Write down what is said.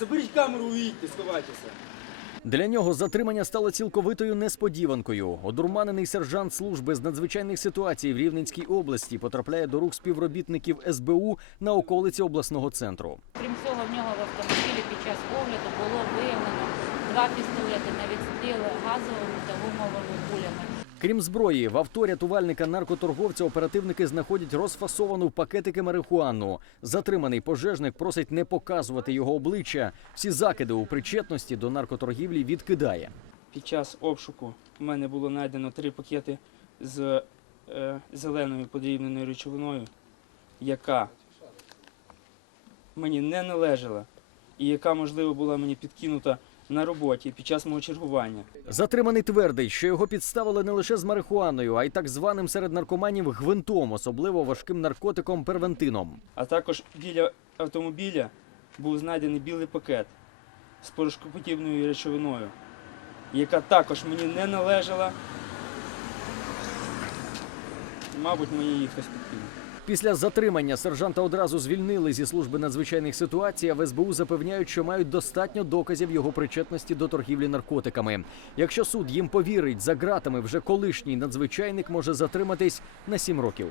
Заберіть камеру, уїдьте, сховайтеся. Для нього затримання стало цілковитою несподіванкою. Одурманений сержант служби з надзвичайних ситуацій в Рівненській області потрапляє до рук співробітників СБУ на околиці обласного центру. Крім цього, в нього в автомобілі під час огляду було виявлено два пістолети на відстріл газовими та гумовими кулями. Крім зброї, в авто рятувальника наркоторговця оперативники знаходять розфасовану в пакетики марихуану. Затриманий пожежник просить не показувати його обличчя. Всі закиди у причетності до наркоторгівлі відкидає. Під час обшуку в мене було знайдено три пакети з е, зеленою подрібненою речовиною, яка мені не належала і яка, можливо, була мені підкинута на роботі під час мого чергування. Затриманий твердить, що його підставили не лише з марихуаною, а й так званим серед наркоманів гвинтом, особливо важким наркотиком первентином. А також біля автомобіля був знайдений білий пакет з порошкоподібною речовиною, яка також мені не належала. Мабуть, мені її хтось підкинув. Після затримання сержанта одразу звільнили зі служби надзвичайних ситуацій. А в СБУ запевняють, що мають достатньо доказів його причетності до торгівлі наркотиками. Якщо суд їм повірить, за ґратами вже колишній надзвичайник може затриматись на сім років.